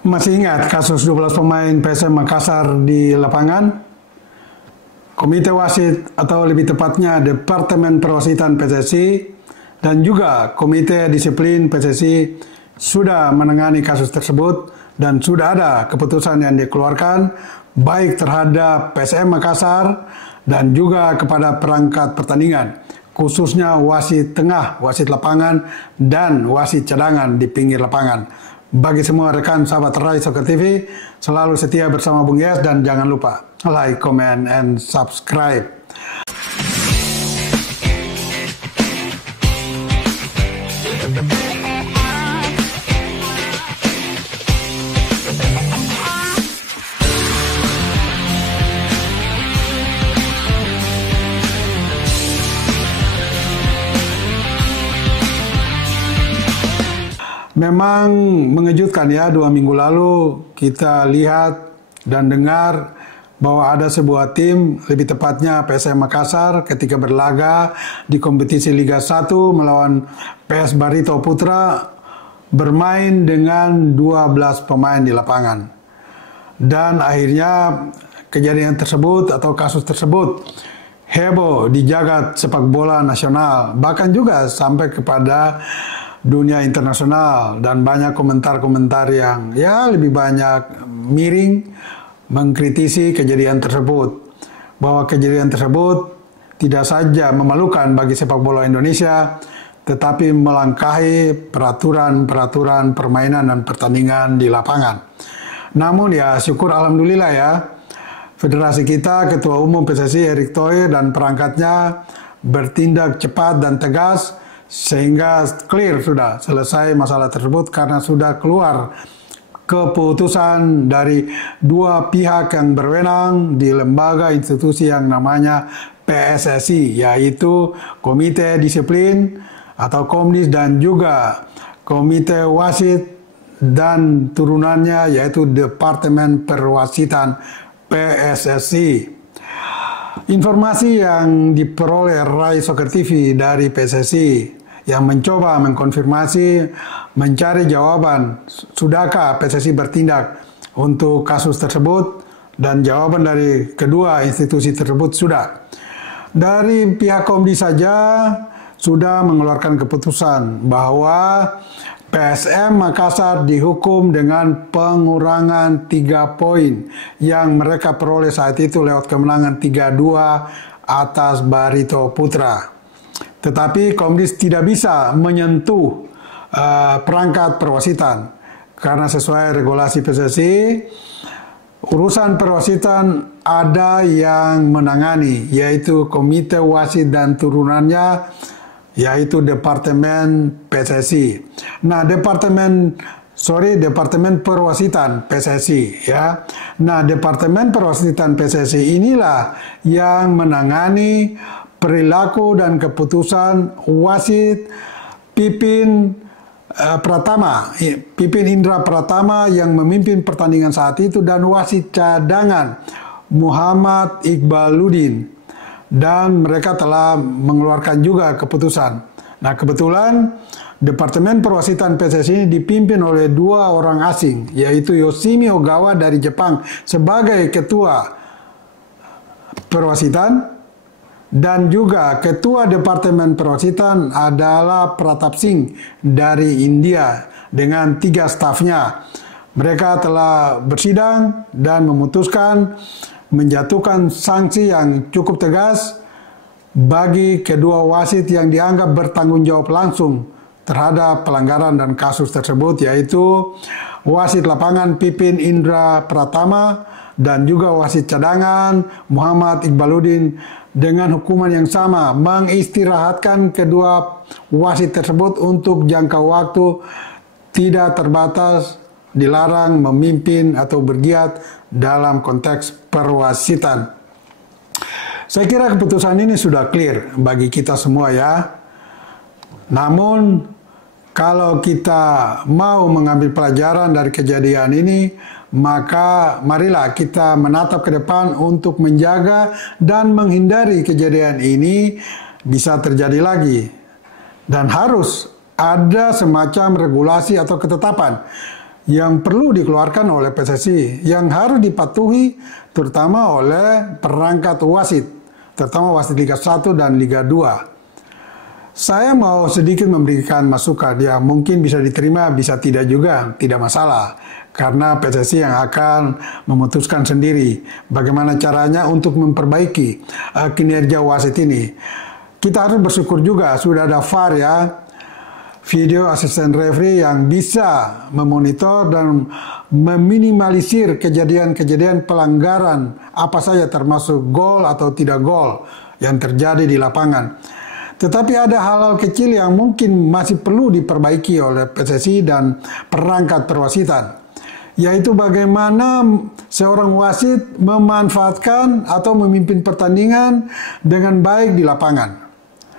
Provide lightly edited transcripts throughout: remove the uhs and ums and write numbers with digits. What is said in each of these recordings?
Masih ingat kasus 12 pemain PSM Makassar di lapangan? Komite Wasit atau lebih tepatnya Departemen Perwasitan PSSI dan juga Komite Disiplin PSSI sudah menangani kasus tersebut dan sudah ada keputusan yang dikeluarkan baik terhadap PSM Makassar dan juga kepada perangkat pertandingan, khususnya wasit tengah, wasit lapangan, dan wasit cadangan di pinggir lapangan. Bagi semua rekan sahabat Rai Soccer TV, selalu setia bersama Bung Yes dan jangan lupa like, comment, and subscribe. Memang mengejutkan ya, 2 minggu lalu kita lihat dan dengar bahwa ada sebuah tim, lebih tepatnya PSM Makassar ketika berlaga di kompetisi Liga 1 melawan PS Barito Putra bermain dengan 12 pemain di lapangan. Dan akhirnya kejadian tersebut atau kasus tersebut heboh di jagat sepak bola nasional, bahkan juga sampai kepada dunia internasional, dan banyak komentar-komentar yang ya lebih banyak miring mengkritisi kejadian tersebut, bahwa kejadian tersebut tidak saja memalukan bagi sepak bola Indonesia tetapi melangkahi peraturan-peraturan permainan dan pertandingan di lapangan. Namun ya syukur alhamdulillah ya, federasi kita, Ketua Umum PSSI Erick Thohir dan perangkatnya bertindak cepat dan tegas sehingga clear sudah selesai masalah tersebut karena sudah keluar keputusan dari 2 pihak yang berwenang di lembaga institusi yang namanya PSSI, yaitu Komite Disiplin atau Komdis dan juga Komite Wasit dan turunannya yaitu Departemen Perwasitan PSSI. Informasi yang diperoleh Rai Soccer TV dari PSSI yang mencoba mengkonfirmasi, mencari jawaban, sudahkah PSSI bertindak untuk kasus tersebut, dan jawaban dari kedua institusi tersebut sudah. Dari pihak Komdis saja sudah mengeluarkan keputusan bahwa PSM Makassar dihukum dengan pengurangan 3 poin yang mereka peroleh saat itu lewat kemenangan 3-2 atas Barito Putra. Tetapi Komdis tidak bisa menyentuh perangkat perwasitan karena sesuai regulasi PSSI, urusan perwasitan ada yang menangani, yaitu Komite Wasit dan turunannya, yaitu Departemen PSSI. Nah, Departemen Perwasitan PSSI ya. Nah, Departemen Perwasitan PSSI inilah yang menangani perilaku dan keputusan wasit Pipin Indra Pratama yang memimpin pertandingan saat itu, dan wasit cadangan Muhammad Iqbaluddin, dan mereka telah mengeluarkan juga keputusan. Nah, kebetulan Departemen Perwasitan PSSI ini dipimpin oleh 2 orang asing, yaitu Yoshimi Ogawa dari Jepang sebagai ketua perwasitan, dan juga Ketua Departemen Perwasitan adalah Pratap Singh dari India dengan 3 stafnya. Mereka telah bersidang dan memutuskan menjatuhkan sanksi yang cukup tegas bagi kedua wasit yang dianggap bertanggung jawab langsung terhadap pelanggaran dan kasus tersebut, yaitu wasit lapangan Pipin Indra Pratama dan juga wasit cadangan Muhammad Iqbaluddin dengan hukuman yang sama, mengistirahatkan kedua wasit tersebut untuk jangka waktu tidak terbatas, dilarang memimpin atau bergiat dalam konteks perwasitan. Saya kira keputusan ini sudah clear bagi kita semua ya. Namun kalau kita mau mengambil pelajaran dari kejadian ini, maka marilah kita menatap ke depan untuk menjaga dan menghindari kejadian ini bisa terjadi lagi. Dan harus ada semacam regulasi atau ketetapan yang perlu dikeluarkan oleh PSSI, yang harus dipatuhi terutama oleh perangkat wasit, terutama wasit Liga 1 dan Liga 2. Saya mau sedikit memberikan masukan, ya mungkin bisa diterima, bisa tidak juga, tidak masalah. Karena PSSI yang akan memutuskan sendiri bagaimana caranya untuk memperbaiki kinerja wasit ini. Kita harus bersyukur juga sudah ada VAR ya, video assistant referee yang bisa memonitor dan meminimalisir kejadian-kejadian pelanggaran apa saja termasuk gol atau tidak gol yang terjadi di lapangan. Tetapi ada hal-hal kecil yang mungkin masih perlu diperbaiki oleh PSSI dan perangkat perwasitan, yaitu bagaimana seorang wasit memanfaatkan atau memimpin pertandingan dengan baik di lapangan.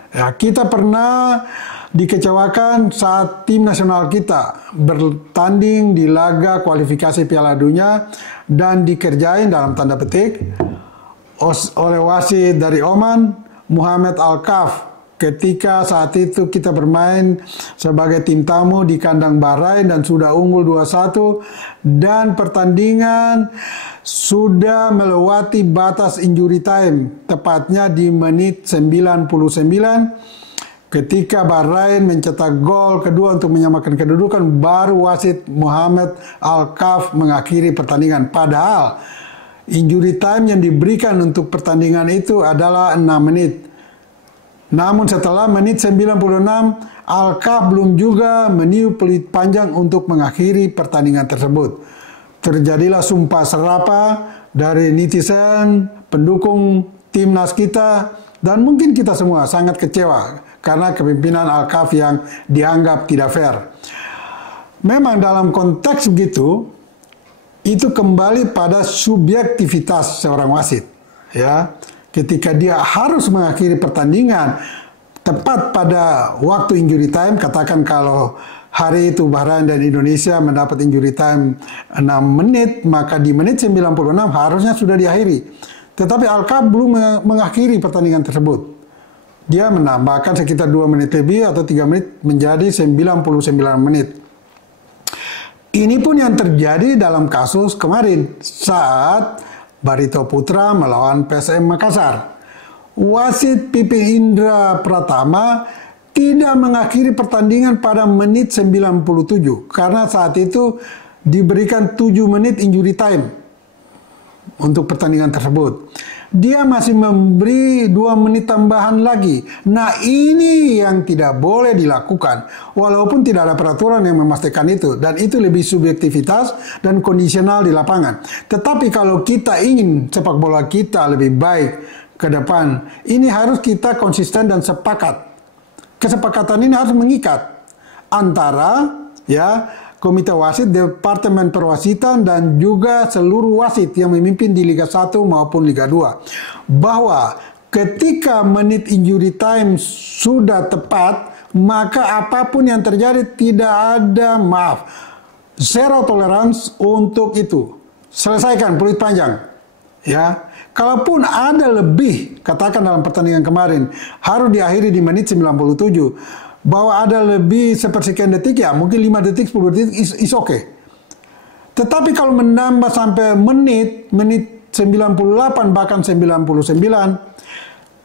Ya, kita pernah dikecewakan saat tim nasional kita bertanding di laga kualifikasi Piala Dunia dan dikerjain dalam tanda petik oleh wasit dari Oman, Muhammad Al-Kaf. Ketika saat itu kita bermain sebagai tim tamu di kandang Bahrain dan sudah unggul 2-1 dan pertandingan sudah melewati batas injury time, tepatnya di menit 99 ketika Bahrain mencetak gol kedua untuk menyamakan kedudukan, baru wasit Muhammad Al-Kaf mengakhiri pertandingan. Padahal injury time yang diberikan untuk pertandingan itu adalah 6 menit. Namun setelah menit 96, Al-Kaf belum juga meniup peluit panjang untuk mengakhiri pertandingan tersebut. Terjadilah sumpah serapa dari netizen, pendukung timnas kita, dan mungkin kita semua sangat kecewa karena kepemimpinan Al-Kaf yang dianggap tidak fair. Memang dalam konteks begitu, itu kembali pada subjektivitas seorang wasit, ya. Ketika dia harus mengakhiri pertandingan tepat pada waktu injury time, katakan kalau hari itu Bahrain dan Indonesia mendapat injury time 6 menit, maka di menit 96 harusnya sudah diakhiri. Tetapi Al-Kaf belum mengakhiri pertandingan tersebut. Dia menambahkan sekitar 2 menit lebih atau 3 menit menjadi 99 menit. Ini pun yang terjadi dalam kasus kemarin saat Barito Putra melawan PSM Makassar. Wasit Pipin Indra Pratama tidak mengakhiri pertandingan pada menit 97 karena saat itu diberikan 7 menit injury time untuk pertandingan tersebut. Dia masih memberi 2 menit tambahan lagi. Nah, ini yang tidak boleh dilakukan. Walaupun tidak ada peraturan yang memastikan itu. Dan itu lebih subjektivitas dan kondisional di lapangan. Tetapi kalau kita ingin sepak bola kita lebih baik ke depan, ini harus kita konsisten dan sepakat. Kesepakatan ini harus mengikat antara komite wasit, departemen perwasitan, dan juga seluruh wasit yang memimpin di Liga 1 maupun Liga 2. Bahwa ketika menit injury time sudah tepat, maka apapun yang terjadi tidak ada zero tolerance untuk itu. Selesaikan peluit panjang. Ya, kalaupun ada lebih, katakan dalam pertandingan kemarin, harus diakhiri di menit 97. Bahwa ada lebih sepersekian detik, ya mungkin 5 detik, 10 detik is okay. Tetapi kalau menambah sampai menit 98 bahkan 99,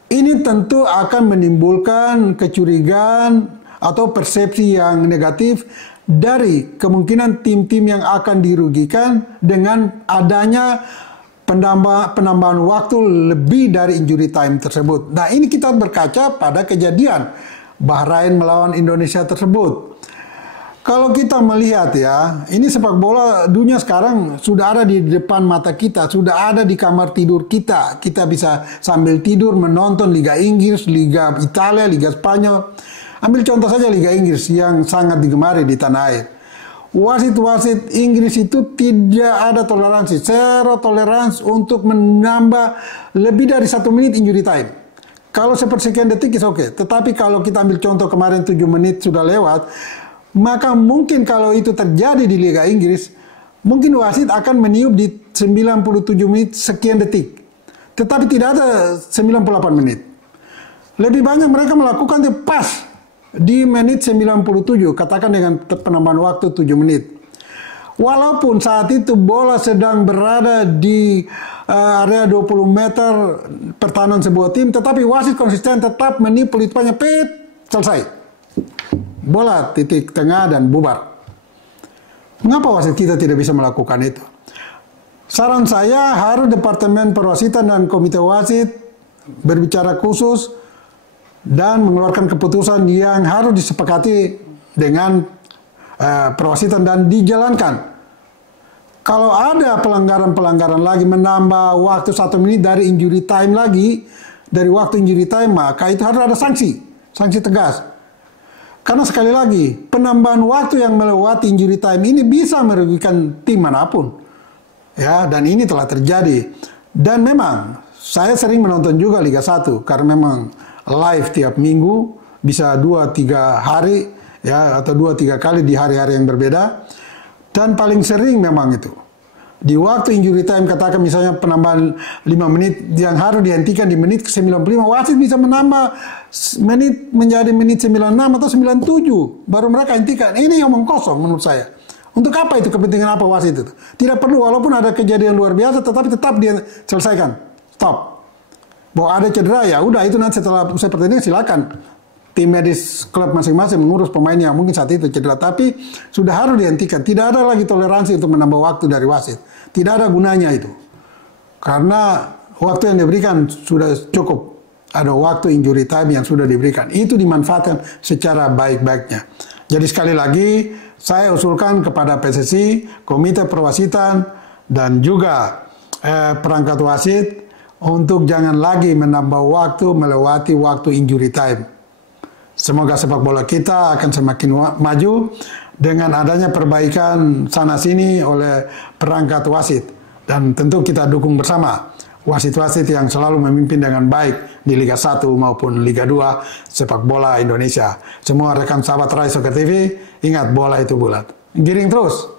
ini tentu akan menimbulkan kecurigaan atau persepsi yang negatif dari kemungkinan tim-tim yang akan dirugikan dengan adanya penambahan waktu lebih dari injury time tersebut. Nah, ini kita berkaca pada kejadian Bahrain melawan Indonesia tersebut. Kalau kita melihat ya, ini sepak bola dunia sekarang sudah ada di depan mata kita, sudah ada di kamar tidur kita. Kita bisa sambil tidur menonton Liga Inggris, Liga Italia, Liga Spanyol. Ambil contoh saja Liga Inggris yang sangat digemari di tanah air. Wasit-wasit Inggris itu tidak ada toleransi, zero toleransi untuk menambah lebih dari 1 menit injury time. Kalau sepersekian detik is oke. Tetapi kalau kita ambil contoh kemarin 7 menit sudah lewat, maka mungkin kalau itu terjadi di Liga Inggris, mungkin wasit akan meniup di 97 menit sekian detik. Tetapi tidak ada 98 menit. Lebih banyak mereka melakukan itu pas di menit 97, katakan dengan penambahan waktu 7 menit. Walaupun saat itu bola sedang berada di area 20 meter pertahanan sebuah tim, tetapi wasit konsisten tetap menipu di depannya, selesai. Bola titik tengah dan bubar. Mengapa wasit kita tidak bisa melakukan itu? Saran saya harus Departemen Perwasitan dan Komite Wasit berbicara khusus dan mengeluarkan keputusan yang harus disepakati dengan perwasitan dan dijalankan. Kalau ada pelanggaran-pelanggaran lagi menambah waktu 1 menit dari injury time lagi, dari waktu injury time, maka itu harus ada sanksi tegas. Karena sekali lagi, penambahan waktu yang melewati injury time ini bisa merugikan tim manapun. Ya, dan ini telah terjadi. Dan memang, saya sering menonton juga Liga 1, karena memang live tiap minggu, bisa 2-3 hari, ya, atau 2-3 kali di hari-hari yang berbeda. Dan paling sering memang itu. Di waktu injury time, katakan misalnya penambahan 5 menit yang harus dihentikan di menit ke-95, wasit bisa menambah menit menjadi menit 96 atau 97. Baru mereka hentikan. Ini omong kosong menurut saya. Untuk apa itu, kepentingan apa wasit itu? Tidak perlu, walaupun ada kejadian luar biasa, tetapi tetap dia selesaikan. Stop. Bahwa ada cedera, ya udah itu nanti setelah usai pertandingan silakan. Tim medis klub masing-masing mengurus pemain yang mungkin saat itu cedera, tapi sudah harus dihentikan. Tidak ada lagi toleransi untuk menambah waktu dari wasit. Tidak ada gunanya itu. Karena waktu yang diberikan sudah cukup. Ada waktu injury time yang sudah diberikan. Itu dimanfaatkan secara baik-baiknya. Jadi sekali lagi, saya usulkan kepada PSSI, Komite Perwasitan, dan juga perangkat wasit, untuk jangan lagi menambah waktu melewati waktu injury time. Semoga sepak bola kita akan semakin maju dengan adanya perbaikan sana-sini oleh perangkat wasit. Dan tentu kita dukung bersama wasit-wasit yang selalu memimpin dengan baik di Liga 1 maupun Liga 2 sepak bola Indonesia. Semua rekan sahabat Rai Soccer TV, ingat bola itu bulat. Giring terus!